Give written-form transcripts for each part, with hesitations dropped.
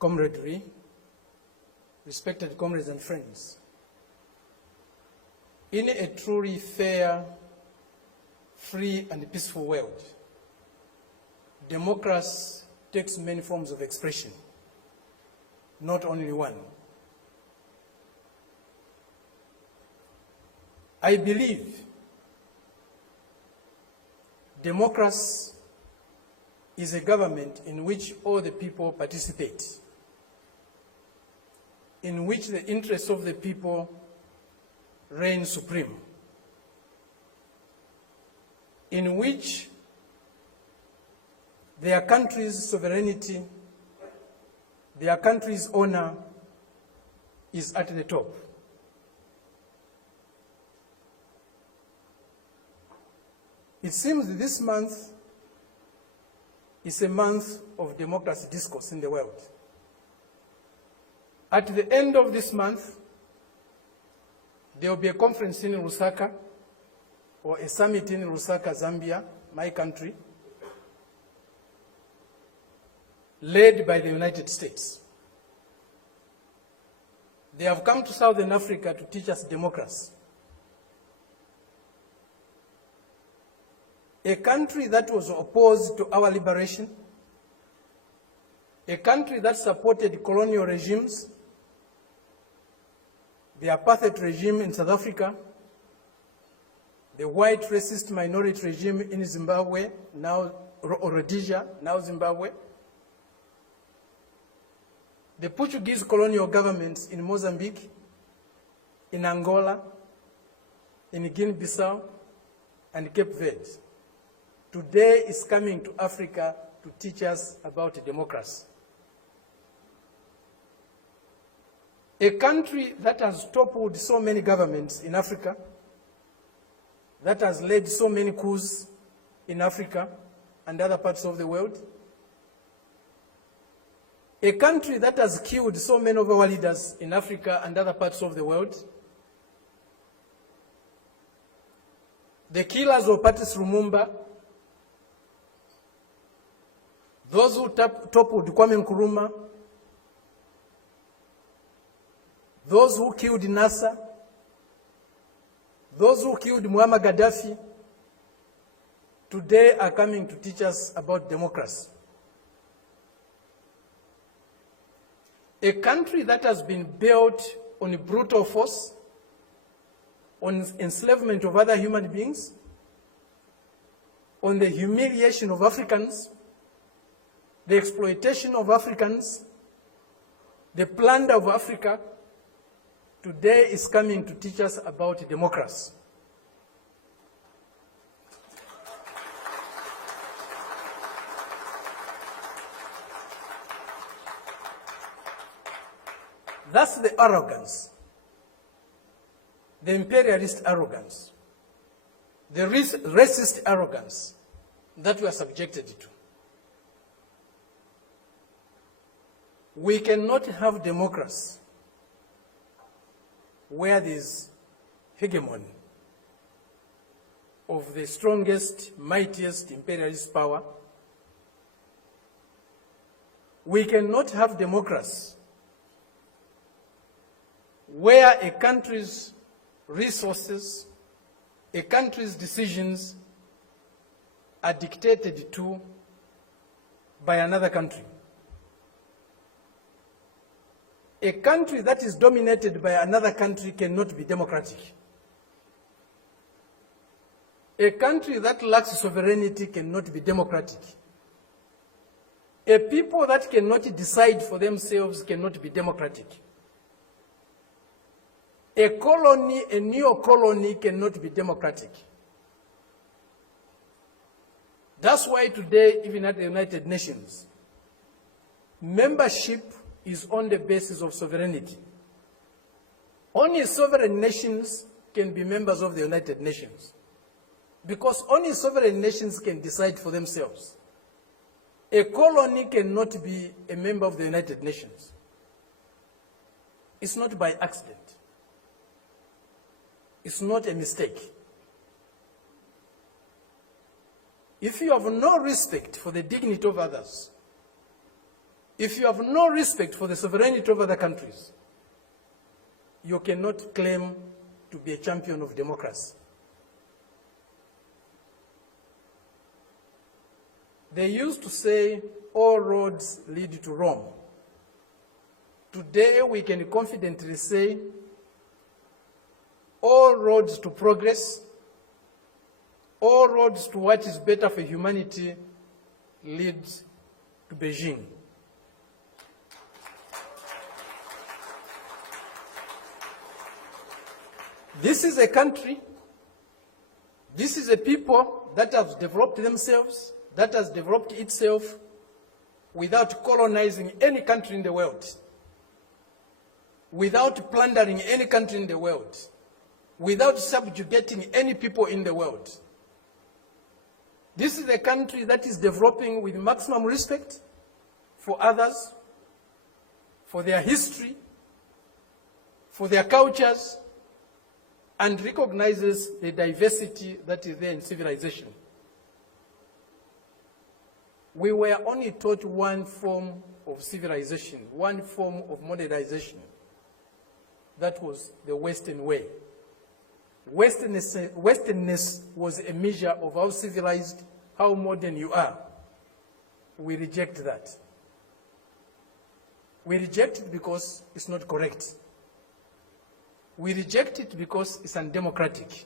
camaraderie, respected comrades and friends. In a truly fair, free and peaceful world, democracy takes many forms of expression, not only one. I believe democracy is a government in which all the people participate, in which the interests of the people reign supreme, in which their country's sovereignty, their country's honor is at the top. It seems that this month is a month of democracy discourse in the world. At the end of this month, there will be a conference in Lusaka, or a summit in Lusaka, Zambia, my country, led by the United States. They have come to Southern Africa to teach us democracy. A country that was opposed to our liberation, a country that supported colonial regimes, the apartheid regime in South Africa, the white racist minority regime in Zimbabwe, now Rhodesia, now Zimbabwe, the Portuguese colonial governments in Mozambique, in Angola, in Guinea-Bissau, and Cape Verde, today is coming to Africa to teach us about democracy. A country that has toppled so many governments in Africa, that has led so many coups in Africa and other parts of the world, a country that has killed so many of our leaders in Africa and other parts of the world, the killers of Patrice Lumumba, those who toppled Kwame Nkrumah, those who killed Nasser, those who killed Muammar Gaddafi, today are coming to teach us about democracy. A country that has been built on brutal force, on enslavement of other human beings, on the humiliation of Africans, the exploitation of Africans, the plunder of Africa, today is coming to teach us about democracy. That's the arrogance, the imperialist arrogance, the racist arrogance that we are subjected to. We cannot have democracy where there is hegemony of the strongest, mightiest imperialist power. We cannot have democracy where a country's resources, a country's decisions are dictated to by another country. A country that is dominated by another country cannot be democratic. A country that lacks sovereignty cannot be democratic. A people that cannot decide for themselves cannot be democratic. A colony, a neo-colony cannot be democratic. That's why today, even at the United Nations, membership is on the basis of sovereignty. Only sovereign nations can be members of the United Nations, because only sovereign nations can decide for themselves. A colony cannot be a member of the United Nations. It's not by accident. It's not a mistake. If you have no respect for the dignity of others, If you have no respect for the sovereignty of other countries, you cannot claim to be a champion of democracy. They used to say, all roads lead to Rome. Today, we can confidently say, all roads to progress, all roads to what is better for humanity lead to Beijing. This is a country, this is a people that have developed themselves, that has developed itself without colonizing any country in the world, without plundering any country in the world, without subjugating any people in the world. This is a country that is developing with maximum respect for others, for their history, for their cultures, and recognizes the diversity that is there in civilization. We were only taught one form of civilization, one form of modernization. That was the Western way. Westernness was a measure of how civilized, how modern you are. We reject that. We reject it because it's not correct. We reject it because it's undemocratic.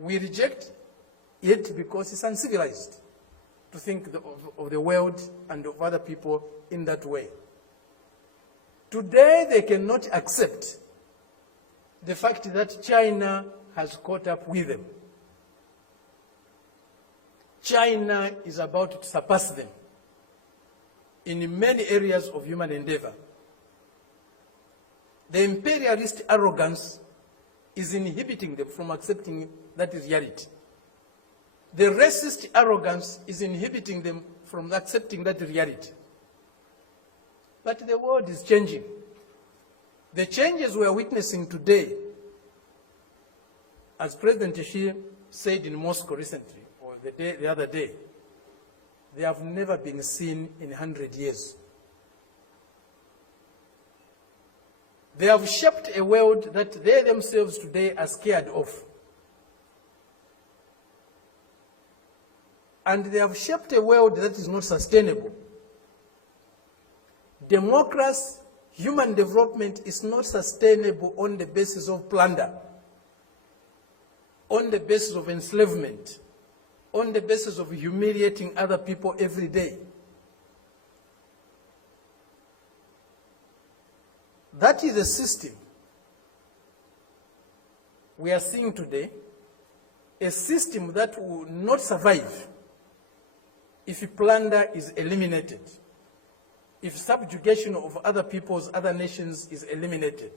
We reject it because it's uncivilized to think of the world and of other people in that way. Today, they cannot accept the fact that China has caught up with them. China is about to surpass them in many areas of human endeavor. The imperialist arrogance is inhibiting them from accepting that reality. The racist arrogance is inhibiting them from accepting that reality. But the world is changing. The changes we are witnessing today, as President Xi said in Moscow recently, or the other day, they have never been seen in 100 years. They have shaped a world that they themselves today are scared of. And they have shaped a world that is not sustainable. Democracy, human development is not sustainable on the basis of plunder, on the basis of enslavement, on the basis of humiliating other people every day. That is a system we are seeing today, a system that will not survive if plunder is eliminated, if subjugation of other peoples, other nations is eliminated,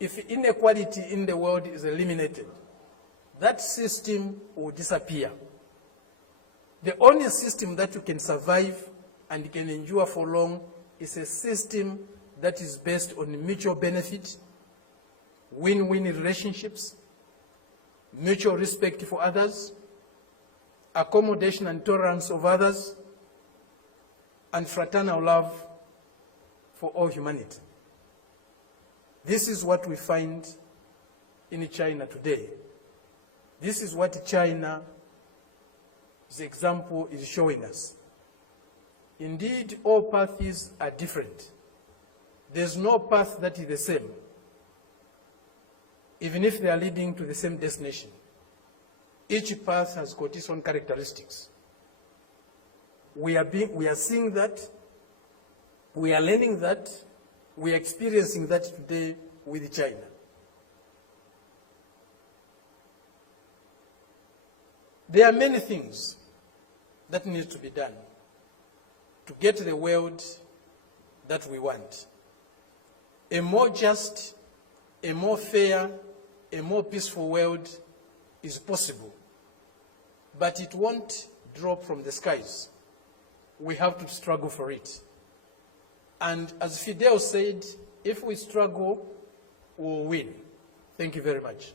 if inequality in the world is eliminated. That system will disappear. The only system that you can survive and can endure for long is a system that is based on mutual benefit, win-win relationships, mutual respect for others, accommodation and tolerance of others, and fraternal love for all humanity. This is what we find in China today. This is what China's example is showing us. Indeed, all paths are different. There's no path that is the same, even if they are leading to the same destination. Each path has got its own characteristics. We are seeing that, we are learning that, we are experiencing that today with China. There are many things that need to be done to get the world that we want. A more just, a more fair, a more peaceful world is possible, but it won't drop from the skies. We have to struggle for it. And as Fidel said, if we struggle, we'll win. Thank you very much.